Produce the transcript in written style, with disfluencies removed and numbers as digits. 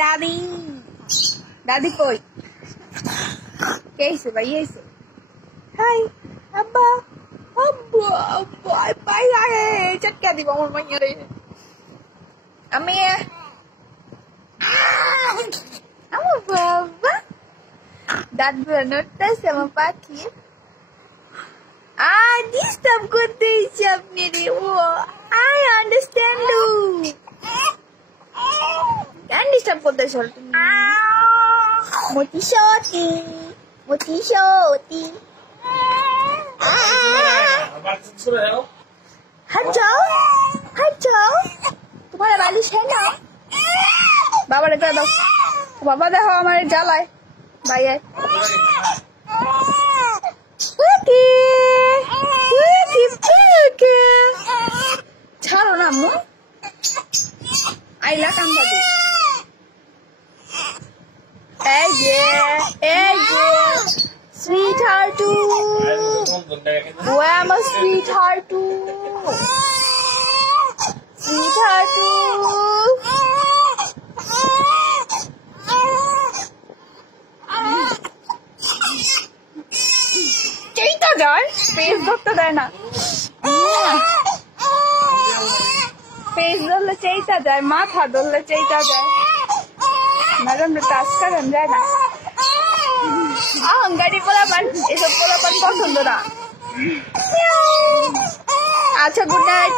দাদি দাদি কই কে আইছে ভাই আইছে হাই আব্বা আব্বা আব্বা বাই আরে চটকা দিব আমার মাইয়ারে আমি আমার বাবা দাদু নড়তেছে আমার পাখি disturb করতেইছে আপনি রে ও I understand you কেন ডিস্টার্ব করতেছ তুমি মতি সতি হাত যাও তোমার বালিশ है ना বাবারে কই দাও বাবা দেখো আমার জ্বালায় ভাইয়া ছাড়ো না আম্মু আইলা কান্দা দি এই যে sweetheart where am I sweetheart চেইতা যায় ফেস ধরতে দেয় না ফেস ধরলে চেইতা যায় মাথা ধরলে চেইতা যায় ম্যাডাম টাচ করেন যায় না অহংকারী পোলাপান এসব পোলাপান পছন্দ না আচ্ছা গুড নাইট